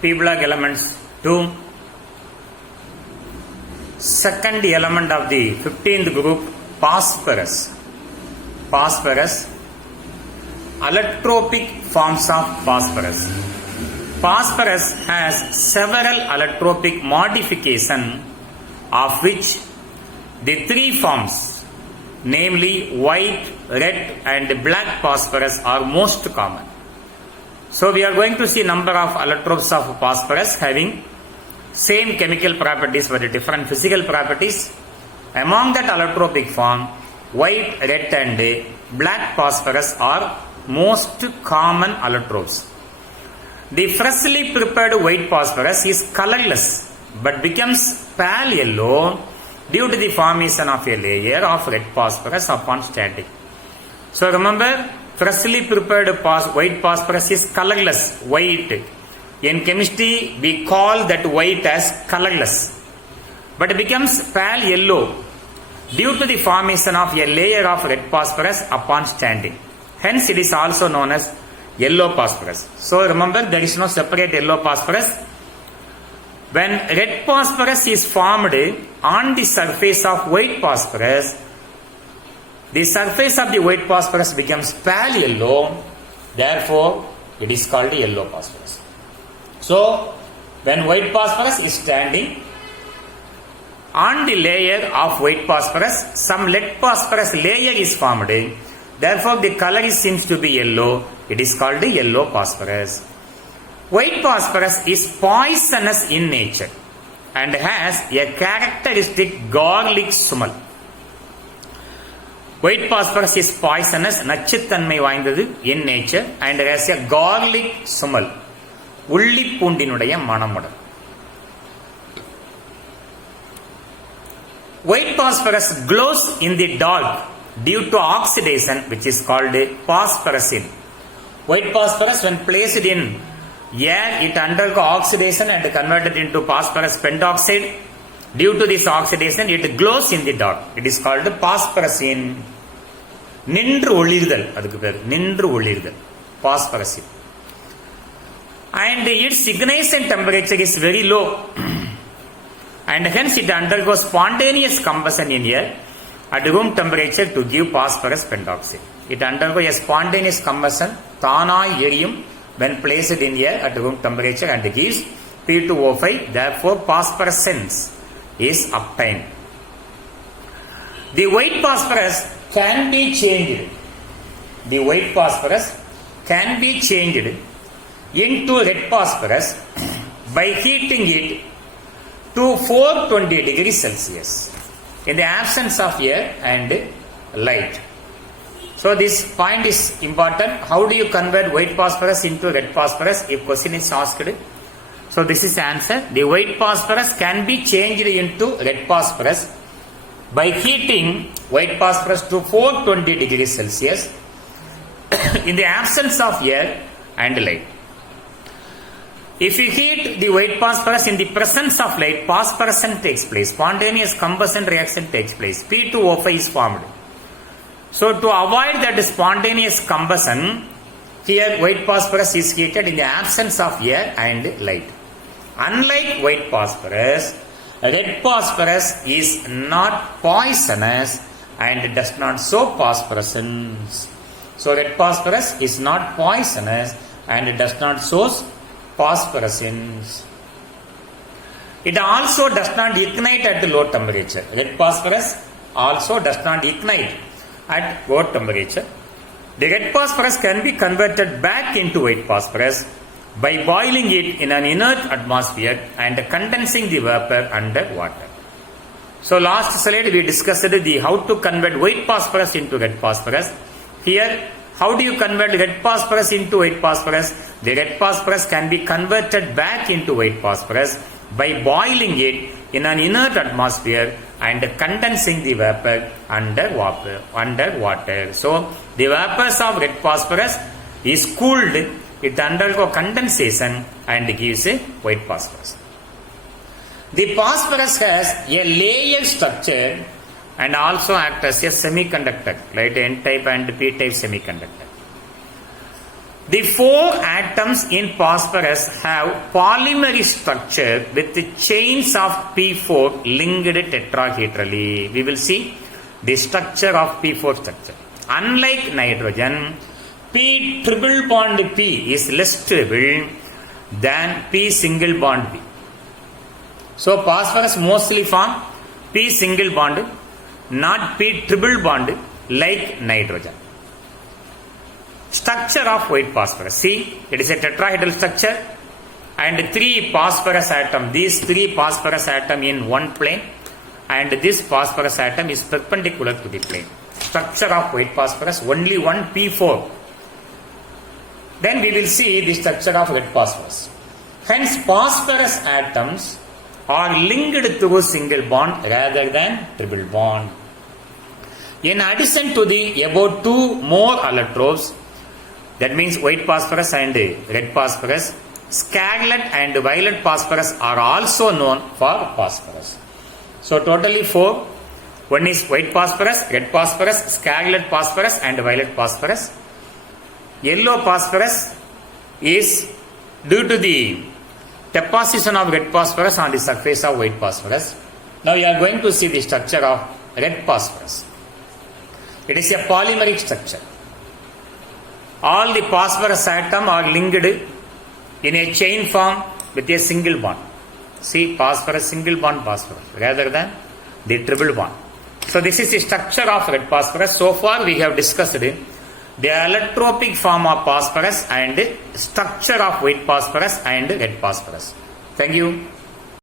P block elements 2. Second element of the 15th group, phosphorus. Phosphorus, allotropic forms of phosphorus. Phosphorus has several allotropic modifications, of which the three forms, namely white, red and black phosphorus, are most common. So we are going to see number of allotropes of phosphorus having same chemical properties but different physical properties. Among that allotropic form, white, red and black phosphorus are most common allotropes. The freshly prepared white phosphorus is colorless but becomes pale yellow due to the formation of a layer of red phosphorus upon standing. So remember, freshly prepared white phosphorus is colorless, white. In chemistry, we call that white as colorless, but it becomes pale yellow due to the formation of a layer of red phosphorus upon standing. Hence, it is also known as yellow phosphorus. So remember, there is no separate yellow phosphorus. When red phosphorus is formed on the surface of white phosphorus, the surface of the white phosphorus becomes pale yellow. Therefore, it is called yellow phosphorus. So, when white phosphorus is standing on the layer of white phosphorus, some lead phosphorus layer is formed. Therefore, the color seems to be yellow. It is called yellow phosphorus. White phosphorus is poisonous in nature and has a characteristic garlic smell. White phosphorus is poisonous, நச்சுத்தன்மை வாய்ந்தது in nature and has a garlic smell. உள்ளிப்பூண்டினுடைய மணமுடன். White phosphorus glows in the dark due to oxidation, which is called phosphorescence. White phosphorus, when placed in air, it undergoes oxidation and converted into phosphorus pentoxide. Due to this oxidation, it glows in the dark. It is called phosphorescence. நின்று ஒளிர்தல், அதுக்கு பேர் நின்று ஒளிர்தல், phosphorescence. And its ignition temperature is very low and hence it undergoes spontaneous combustion in air at room temperature to give phosphorus pentoxide. It undergoes a spontaneous combustion, தானாய் எரியும், when placed in air at room temperature and gives P2O5. Therefore, phosphorescence is obtained. The white phosphorus can be changed. The white phosphorus can be changed into red phosphorus by heating it to 420 degrees Celsius in the absence of air and light. So this point is important. How do you convert white phosphorus into red phosphorus if question is asked? So this is answer. The white phosphorus can be changed into red phosphorus by heating white phosphorus to 420 degrees Celsius in the absence of air and light. If you heat the white phosphorus in the presence of light, phosphorescence takes place. Spontaneous combustion reaction takes place. P2O5 is formed. So to avoid that spontaneous combustion, here white phosphorus is heated in the absence of air and light. Unlike white phosphorus, red phosphorus is not poisonous and does not show phosphorescence. So red phosphorus is not poisonous and does not show phosphorescence. It also does not ignite at the low temperature. Red phosphorus also does not ignite at low temperature. The red phosphorus can be converted back into white phosphorus by boiling it in an inert atmosphere and condensing the vapor under water. So last slide we discussed how to convert white phosphorus into red phosphorus. Here, how do you convert red phosphorus into white phosphorus? The red phosphorus can be converted back into white phosphorus by boiling it in an inert atmosphere and condensing the vapor under water. So the vapors of red phosphorus is cooled, it undergoes condensation and gives a white phosphorus. The phosphorus has a layer structure and also act as a semiconductor, like N-type and P-type semiconductor. The 4 atoms in phosphorus have polymerase structure with chains of P4 linked tetrahedrally. We will see the structure of P4 structure. Unlike nitrogen, P triple bond P is less stable than P single bond P. So phosphorus mostly form P single bond, not P triple bond like nitrogen. Structure of white phosphorus. See, it is a tetrahedral structure and 3 phosphorus atom. These 3 phosphorus atom in one plane and this phosphorus atom is perpendicular to the plane. Structure of white phosphorus, only one P4. Then we will see the structure of red phosphorus. Hence, phosphorus atoms are linked through single bond rather than triple bond. In addition to the above 2 more allotropes, that means white phosphorus and red phosphorus, scarlet and violet phosphorus are also known for phosphorus. So totally 4. One is white phosphorus, red phosphorus, scarlet phosphorus and violet phosphorus. Yellow phosphorus is due to the deposition of red phosphorus on the surface of white phosphorus. Now you are going to see the structure of red phosphorus. It is a polymeric structure. All the phosphorus atom are linked in a chain form with a single bond. See, phosphorus single bond phosphorus rather than the triple bond. So this is the structure of red phosphorus. So far we have discussed the allotropic form of phosphorus and structure of white phosphorus and red phosphorus. Thank you.